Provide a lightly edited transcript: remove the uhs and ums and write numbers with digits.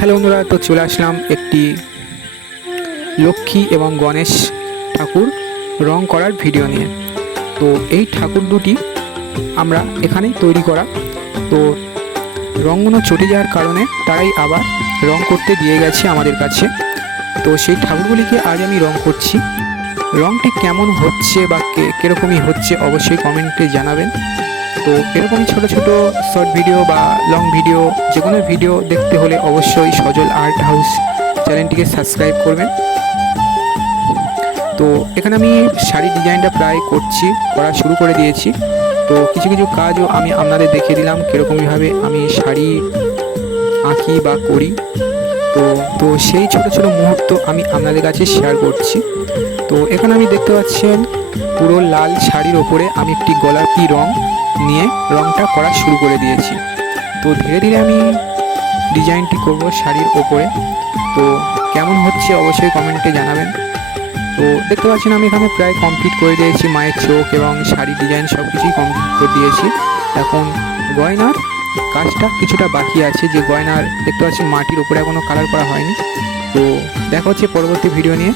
Hello বন্ধুরা, তো চলে আসলাম একটি লক্ষ্মী এবং গণেশ ঠাকুর রং করার ভিডিও নিয়ে। তো এই ঠাকুর দুটি আমরা এখানেই তৈরি করা। তো রঙগুলো চটে যাওয়ার কারণে তারাই আবার রং করতে দিয়ে গেছে আমাদের কাছে। তো সেই ঠাকুরগুলিকে আজ আমি রং করছি। রংটি কেমন হচ্ছে বা কীরকমই হচ্ছে অবশ্যই কমেন্টে জানাবেন। তো এরকমই ছোট ছোট শর্ট ভিডিও বা লং ভিডিও, যে কোনো ভিডিও দেখতে হলে অবশ্যই সজল আর্ট হাউস চ্যানেলটিকে সাবস্ক্রাইব করবেন। তো এখানে আমি শাড়ি ডিজাইনটা প্রায় করা শুরু করে দিয়েছি। তো কিছু কিছু কাজও আমি আপনাদের দেখিয়ে দিলাম কীরকমভাবে আমি শাড়ি আঁকি বা করি। তো সেই ছোট ছোট মুহূর্ত আমি আপনাদের কাছে শেয়ার করছি। তো এখানে আমি দেখতে পাচ্ছেন পুরো লাল শাড়ির ওপরে আমি একটি গোলাপি রং নিয়ে রংটা করা শুরু করে দিয়েছি। তো ধীরে ধীরে আমি ডিজাইনটি করব শাড়ির ওপরে। তো কেমন হচ্ছে অবশ্যই কমেন্টে জানাবেন। তো দেখতে পাচ্ছেন আমি এখানে প্রায় কমপ্লিট করে দিয়েছি, মায়ের চোখ এবং শাড়ি ডিজাইন সব কিছুই কমপ্লিট করে দিয়েছি। এখন গয়নার কাজটা কিছুটা বাকি আছে, যে গয়নার দেখতে পাচ্ছি মাটির ওপরে এখনও কালার করা হয়নি। তো দেখা হচ্ছে পরবর্তী ভিডিও নিয়ে।